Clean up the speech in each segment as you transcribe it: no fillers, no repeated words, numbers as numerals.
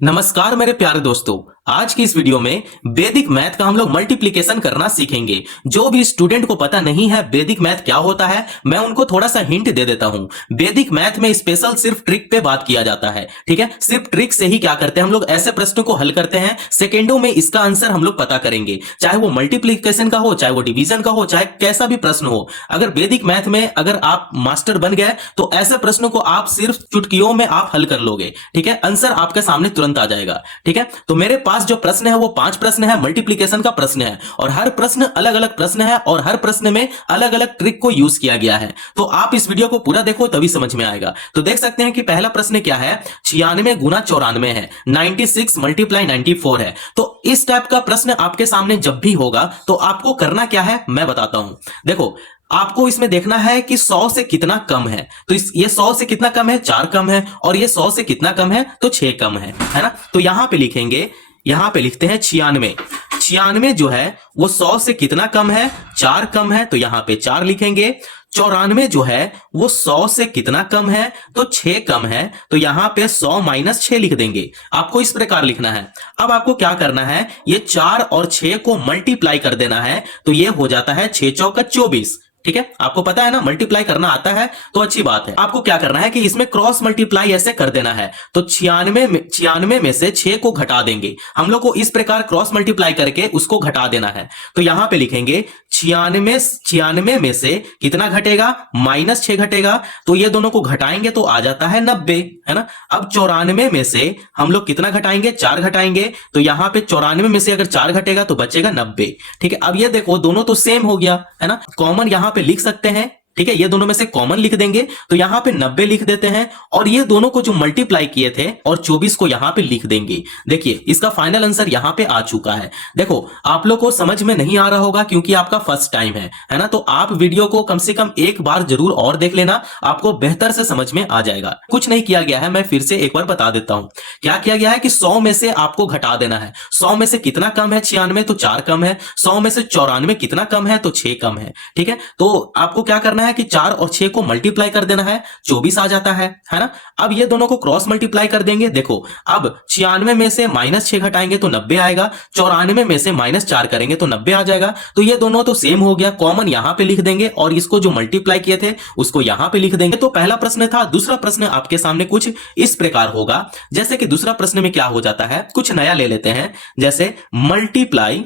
नमस्कार मेरे प्यारे दोस्तों। आज की इस वीडियो में वैदिक मैथ का हम लोग मल्टीप्लिकेशन करना सीखेंगे। जो भी स्टूडेंट को पता नहीं है वैदिक मैथ क्या होता है, मैं उनको थोड़ा सा हिंट दे देता हूं। वैदिक मैथ में स्पेशल सिर्फ ट्रिक पे बात किया जाता है, ठीक है। सिर्फ ट्रिक से ही क्या करते हैं हम लोग, ऐसे प्रश्नों को हल करते हैं, सेकेंडों में इसका आंसर हम लोग पता करेंगे। चाहे वो मल्टीप्लीकेशन का हो, चाहे वो डिवीजन का हो, चाहे कैसा भी प्रश्न हो। अगर वैदिक मैथ में अगर आप मास्टर बन गए तो ऐसे प्रश्नों को आप सिर्फ चुटकियों में आप हल कर लोगे, ठीक है। आंसर आपके सामने तुरंत आ जाएगा, ठीक है। तो मेरे पास जो प्रश्न है वो 5 प्रश्न है, मल्टीप्लिकेशन का प्रश्न है, और हर प्रश्न अलग अलग प्रश्न है, और हर प्रश्न में अलग अलग ट्रिक को यूज किया गया है। तो आप इस वीडियो को पूरा देखो तभी समझ में आएगा। तो देख सकते हैं कि पहला प्रश्न क्या है, 96 गुना 94 है, 96 मल्टीप्लाई 94 है। तो इस टाइप का प्रश्न आपके सामने जब भी होगा तो आपको करना क्या है मैं बताता हूं। देखो, आपको इसमें देखना है कि 100 से कितना कम है। तो ये 100 से कितना कम है, 4 कम है, और ये 100 से कितना कम है तो 6 कम है ना। तो यहां पे लिखेंगे, यहां पे लिखते हैं 96। 96 जो है वो 100 से कितना कम है, 4 कम है, तो यहां पे 4 लिखेंगे। 94 जो है वो 100 से कितना कम है तो 6 कम है, तो यहां पे 100 माइनस 6 लिख देंगे। आपको इस प्रकार लिखना है। अब आपको क्या करना है, ये 4 और 6 को मल्टीप्लाई कर देना है, तो ये हो जाता है 6 चौका 24, ठीक है। आपको पता है ना, मल्टीप्लाई करना आता है तो अच्छी बात है। आपको क्या करना है कि इसमें क्रॉस मल्टीप्लाई ऐसे कर देना है, तो 96 में से 6 को घटा देंगे। हम लोग को इस प्रकार क्रॉस मल्टीप्लाई करके उसको घटा देना है। तो यहां पे लिखेंगे 96 में से कितना घटेगा, माइनस 6 घटेगा, तो ये दोनों को घटाएंगे तो आ जाता है 90, है ना। अब 94 में से हम लोग कितना घटाएंगे, 4 घटाएंगे, तो यहां पे 94 में से अगर 4 घटेगा तो बचेगा 90, ठीक है। अब ये देखो दोनों तो सेम हो गया, है ना। कॉमन यहां पे लिख सकते हैं, ठीक है। ये दोनों में से कॉमन लिख देंगे, तो यहां पे 90 लिख देते हैं, और ये दोनों को जो मल्टीप्लाई किए थे और 24 को यहां पे लिख देंगे। देखिए इसका फाइनल आंसर यहां पे आ चुका है। देखो आप लोग को समझ में नहीं आ रहा होगा क्योंकि आपका फर्स्ट टाइम है ना। तो आप वीडियो को कम से कम एक बार जरूर और देख लेना, आपको बेहतर से समझ में आ जाएगा। कुछ नहीं किया गया है, मैं फिर से एक बार बता देता हूं। क्या किया गया है कि 100 में से आपको घटा देना है। 100 में से कितना कम है, 96, तो 4 कम है। 100 में से 94 कितना कम है तो 6 कम है, ठीक है। तो आपको क्या करना है कि 4 और 6 को मल्टीप्लाई कर देना है, 24 आ जाता है ना। अब ये दोनों को क्रॉस मल्टीप्लाई कर देंगे। देखो अब 96 में से माइनस 6 घटाएंगे तो 90 आएगा, 94 में से माइनस 4 करेंगे तो 90 आ जाएगा। तो ये दोनों तो सेम हो गया, कॉमन यहां पे लिख देंगे, और इसको जो मल्टीप्लाई किए थे उसको यहां पे लिख देंगे। तो पहला प्रश्न था। दूसरा प्रश्न आपके सामने कुछ इस प्रकार होगा, जैसे कि दूसरा प्रश्न में क्या हो जाता है, कुछ नया ले लेते हैं, जैसे मल्टीप्लाई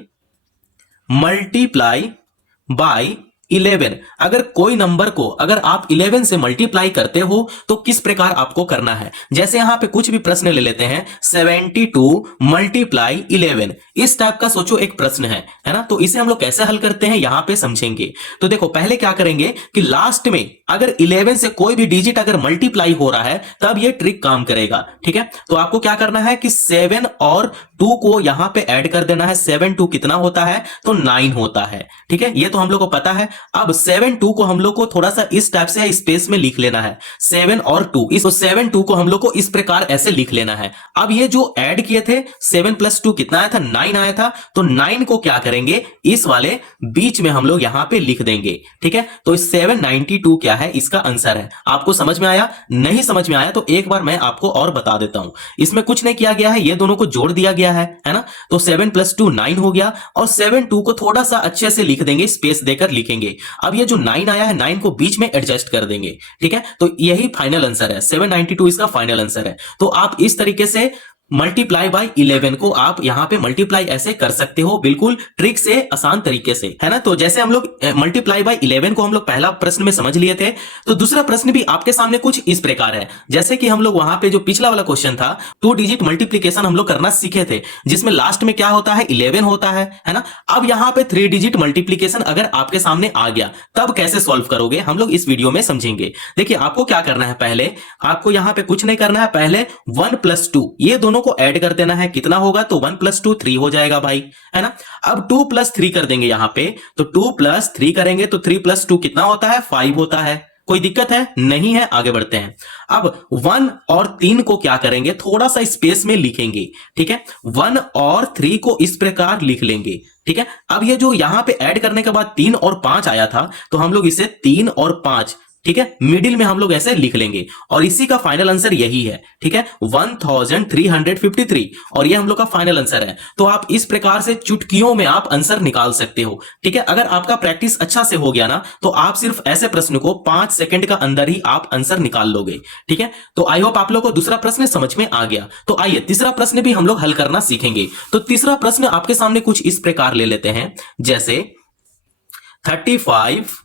बाय 11। अगर कोई नंबर को अगर आप 11 से मल्टीप्लाई करते हो तो किस प्रकार आपको करना है। जैसे यहां पे कुछ भी प्रश्न ले लेते हैं, 72 मल्टीप्लाई 11, इस टाइप का सोचो एक प्रश्न है ना। तो इसे हम लोग कैसे हल करते हैं यहां पे समझेंगे। तो देखो पहले क्या करेंगे कि लास्ट में अगर 11 से कोई भी डिजिट अगर मल्टीप्लाई हो रहा है तब ये ट्रिक काम करेगा, ठीक है। तो आपको क्या करना है कि 7 और 2 को यहां पे ऐड कर देना है। 7 2 कितना होता है तो 9 होता है, ठीक है। ये तो हम लोग को पता है। अब 7 2 को हम लोग को थोड़ा सा इस टाइप से स्पेस में लिख लेना है। 7 और 2, इस 7 2 को हम लोग को इस प्रकार ऐसे लिख लेना है। अब ये जो ऐड किए थे 7 + 2 कितना आया था, 9 आया था। तो 9 को क्या करेंगे, इस वाले बीच में हम लोग यहां पे लिख देंगे, ठीक है। तो 792 क्या है, इसका आंसर है। आपको समझ में आया? नहीं समझ में आया तो एक बार मैं आपको और बता देता हूं। इसमें कुछ नहीं किया गया है, ये दोनों को जोड़ दिया गया है ना। तो 7 + 2 9 हो गया, और 7 2 को थोड़ा सा अच्छे से लिख देंगे, स्पेस देकर लिखेंगे। अब ये जो 9 आया है, 9 को बीच में एडजस्ट कर देंगे, ठीक है। तो यही फाइनल आंसर है, 792 इसका फाइनल आंसर है। तो आप इस तरीके से मल्टीप्लाई बाय 11 को आप यहां पे मल्टीप्लाई ऐसे कर सकते हो, बिल्कुल ट्रिक से, आसान तरीके से, है ना। तो जैसे हम लोग मल्टीप्लाई बाय 11 को हम लोग पहला प्रश्न में समझ लिए थे, तो दूसरा प्रश्न भी आपके सामने कुछ इस प्रकार है। जैसे कि हम लोग वहां पे जो पिछला वाला क्वेश्चन था, 2 डिजिट मल्टीप्लीकेशन हम लोग करना सीखे थे, जिसमें लास्ट में क्या होता है, 11 होता है ना। अब यहां पे 3 डिजिट मल्टीप्लीकेशन अगर आपके सामने आ गया तब कैसे सॉल्व करोगे, हम लोग इस वीडियो में समझेंगे। देखिए आपको क्या करना है, पहले आपको यहां पे कुछ नहीं करना है, पहले 1 + 2 ये दोनों को ऐड कर देना है। कितना होगा तो 1 + 2 3 हो जाएगा भाई, है ना। अब 2 + 3 कर देंगे यहां पे, तो 2 + 3 करेंगे तो 3 + 2 कितना होता है, 5 होता है। कोई दिक्कत है? नहीं है, आगे बढ़ते हैं। अब 1 और 3 को क्या करेंगे, थोड़ा सा स्पेस में लिखेंगे, ठीक है। 1 और 3 को इस प्रकार लिख लेंगे, ठीक है। अब ये जो यहां पे ऐड करने के बाद 3 और 5 आया था, तो हम लोग इसे 3 और 5 ठीक है, मिडिल में हम लोग ऐसे लिख लेंगे और इसी का फाइनल आंसर यही है। ठीक है, 1353 और ये हम लोग का फाइनल आंसर है। तो आप इस प्रकार से चुटकियों में आप आंसर निकाल सकते हो। ठीक है, अगर आपका प्रैक्टिस अच्छा से हो गया ना तो आप सिर्फ ऐसे प्रश्न को 5 सेकंड का अंदर ही आप आंसर निकाल लोगे। ठीक है, तो आई होप आप लोग को दूसरा प्रश्न समझ में आ गया। तो आइए तीसरा प्रश्न भी हम लोग हल करना सीखेंगे। तो तीसरा प्रश्न आपके सामने कुछ इस प्रकार ले लेते हैं, जैसे 35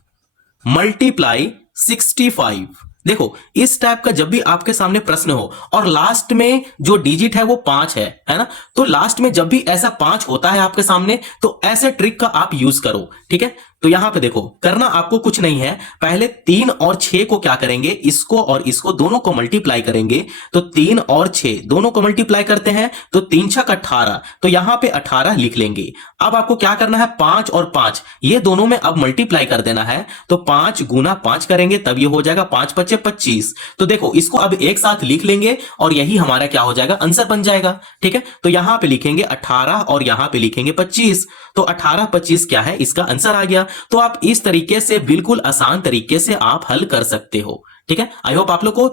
मल्टीप्लाई 65। देखो इस टाइप का जब भी आपके सामने प्रश्न हो और लास्ट में जो डिजिट है वो 5 है ना, तो लास्ट में जब भी ऐसा 5 होता है आपके सामने तो ऐसे ट्रिक का आप यूज करो। ठीक है, तो यहां पे देखो करना आपको कुछ नहीं है, पहले 3 और 6 को क्या करेंगे, इसको और इसको दोनों को मल्टीप्लाई करेंगे। तो 3 और 6 दोनों को मल्टीप्लाई करते हैं तो 3 छक 18, तो यहां पे 18 लिख लेंगे। अब आपको क्या करना है, 5 और 5 ये दोनों में अब मल्टीप्लाई कर देना है। तो 5 गुना 5 करेंगे तब ये हो जाएगा 5 पच्चे 25। तो देखो इसको अब एक साथ लिख लेंगे और यही हमारा क्या हो जाएगा, आंसर बन जाएगा। ठीक है, तो यहां पे लिखेंगे 18 और यहां पे लिखेंगे 25। तो 18 25 क्या है, इसका आंसर आ गया। तो आप इस तरीके से बिल्कुल आसान तरीके से आप हल कर सकते हो। ठीक है, आई होप आप लोग को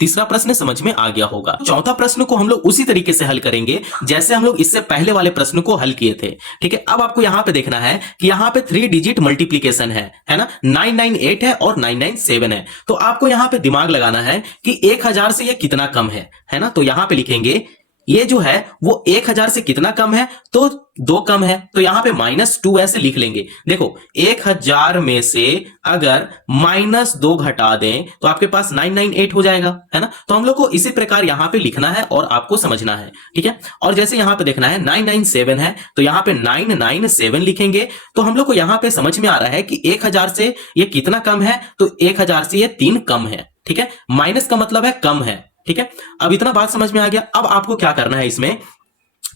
तीसरा प्रश्न समझ में आ गया होगा। चौथा प्रश्न को हम लोग उसी तरीके से हल करेंगे जैसे हम लोग इससे पहले वाले प्रश्न को हल किए थे। ठीक है, अब आपको यहां पे देखना है कि यहां पे 3 डिजिट मल्टीप्लीकेशन है ना, 998 है और 997 है। तो आपको यहां पे दिमाग लगाना है कि 1000 से ये कितना कम है ना। तो यहां पे लिखेंगे ये जो है वो 1000 से कितना कम है, तो 2 कम है। तो यहां पे -2 ऐसे लिख लेंगे। देखो 1000 में से अगर -2 घटा दें तो आपके पास 998 हो जाएगा, है ना। तो हम लोग को इसी प्रकार यहां पे लिखना है और आपको समझना है। ठीक है, और जैसे यहां पे देखना है 997 है तो यहां पे 997 लिखेंगे। तो हम लोग को यहां पे समझ में आ रहा है कि 1000 से ये कितना कम है, तो 1000 से ये 3 कम है। ठीक है, माइनस का मतलब है कम है। ठीक है, अब इतना बात समझ में आ गया। अब आपको क्या करना है इसमें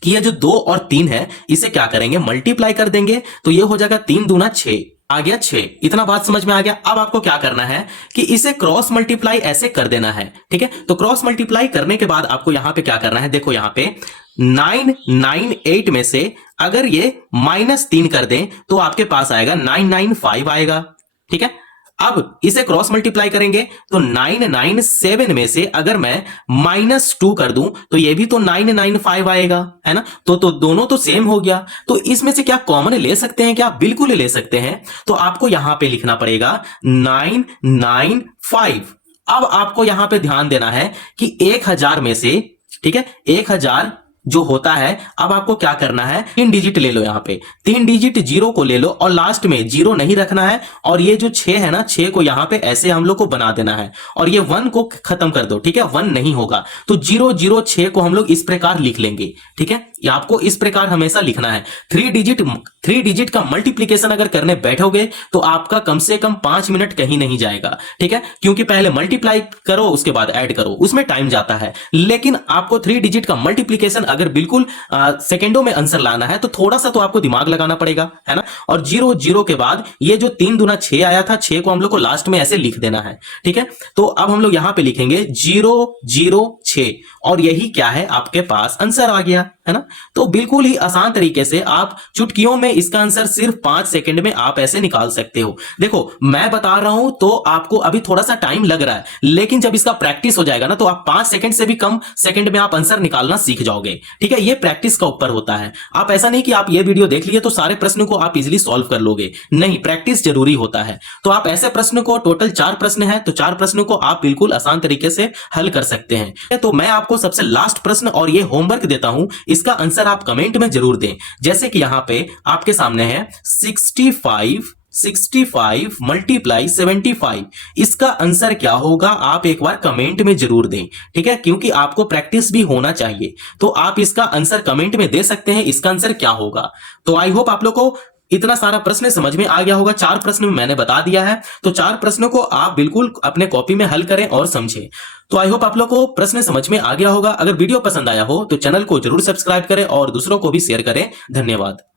कि ये जो 2 और 3 है इसे क्या करेंगे, मल्टीप्लाई कर देंगे। तो ये हो जाएगा 3 दूना 6 आ गया 6। इतना बात समझ में आ गया। अब आपको क्या करना है कि इसे क्रॉस मल्टीप्लाई ऐसे कर देना है। ठीक है, तो क्रॉस मल्टीप्लाई करने के बाद आपको यहां पे क्या करना है, देखो यहां पे 998 में से अगर ये -3 कर दें तो आपके पास आएगा 995 आएगा। ठीक है, अब इसे क्रॉस मल्टीप्लाई करेंगे तो 997 में से अगर मैं -2 कर दूं तो ये भी तो 995 आएगा, है ना। तो दोनों तो सेम हो गया। तो इसमें से क्या कॉमन ले सकते हैं क्या, बिल्कुल ले सकते हैं। तो आपको यहां पे लिखना पड़ेगा 995। अब आपको यहां पे ध्यान देना है कि 1000 में से, ठीक है, 1000 जो होता है, अब आपको क्या करना है, 3 डिजिट ले लो। यहां पे 3 डिजिट 0 को ले लो और लास्ट में 0 नहीं रखना है। और ये जो 6 है ना, 6 को यहां पे ऐसे हम लोग को बना देना है और ये 1 को खत्म कर दो। ठीक है, 1 नहीं होगा तो 006 को हम लोग इस प्रकार लिख लेंगे। ठीक है, ये आपको इस प्रकार हमेशा लिखना है। 3 डिजिट का मल्टीप्लीकेशन अगर करने बैठोगे तो आपका कम से कम 5 मिनट कहीं नहीं जाएगा। ठीक है, क्योंकि पहले मल्टीप्लाई करो उसके बाद ऐड करो, उसमें टाइम जाता है। लेकिन आपको 3 डिजिट का मल्टीप्लीकेशन अगर बिल्कुल सेकंडों में आंसर लाना है तो थोड़ा सा तो आपको दिमाग लगाना पड़ेगा, है ना। और 0 के बाद ये जो 3 दूना 6 आया था, 6 को हम लोग को लास्ट में ऐसे लिख देना है। ठीक है, तो अब हम लोग यहां पे लिखेंगे 006 और यही क्या है, आपके पास आंसर आ गया, है ना। तो बिल्कुल ही आसान तरीके से आप चुटकियों में इसका आंसर सिर्फ 5 सेकंड में आप ऐसे निकाल सकते हो। देखो मैं बता रहा हूं तो आपको अभी थोड़ा सा टाइम लग रहा है, लेकिन जब इसका प्रैक्टिस हो जाएगा ना तो आप 5 सेकंड से भी कम सेकंड में आप आंसर निकालना सीख जाओगे। ठीक है, ये प्रैक्टिस का ऊपर होता है। आप ऐसा नहीं कि आप ये वीडियो देख लिए तो सारे प्रश्नों को आप इजीली सॉल्व कर लोगे, नहीं, प्रैक्टिस जरूरी होता है। तो आप ऐसे प्रश्न को, टोटल 4 प्रश्न है तो 4 प्रश्नों को आप बिल्कुल आसान तरीके से हल कर सकते हैं। तो मैं आपको सबसे लास्ट प्रश्न और ये होमवर्क देता हूं, इसका आंसर आप कमेंट में जरूर दें। जैसे कि यहां पे आपके सामने है 65 मल्टीप्लाई 75, इसका आंसर क्या होगा आप एक बार कमेंट में जरूर दें। ठीक है, क्योंकि आपको प्रैक्टिस भी होना चाहिए। तो आप इसका आंसर कमेंट में दे सकते हैं, इसका आंसर क्या होगा। तो आई होप आप लोग को इतना सारा प्रश्न समझ में आ गया होगा। 4 प्रश्न मैंने बता दिया है, तो 4 प्रश्नों को आप बिल्कुल अपने कॉपी में हल करें और समझें। तो आई होप आप लोग को प्रश्न समझ में आ गया होगा। अगर वीडियो पसंद आया हो तो चैनल को जरूर सब्सक्राइब करें और दूसरों को भी शेयर करें। धन्यवाद।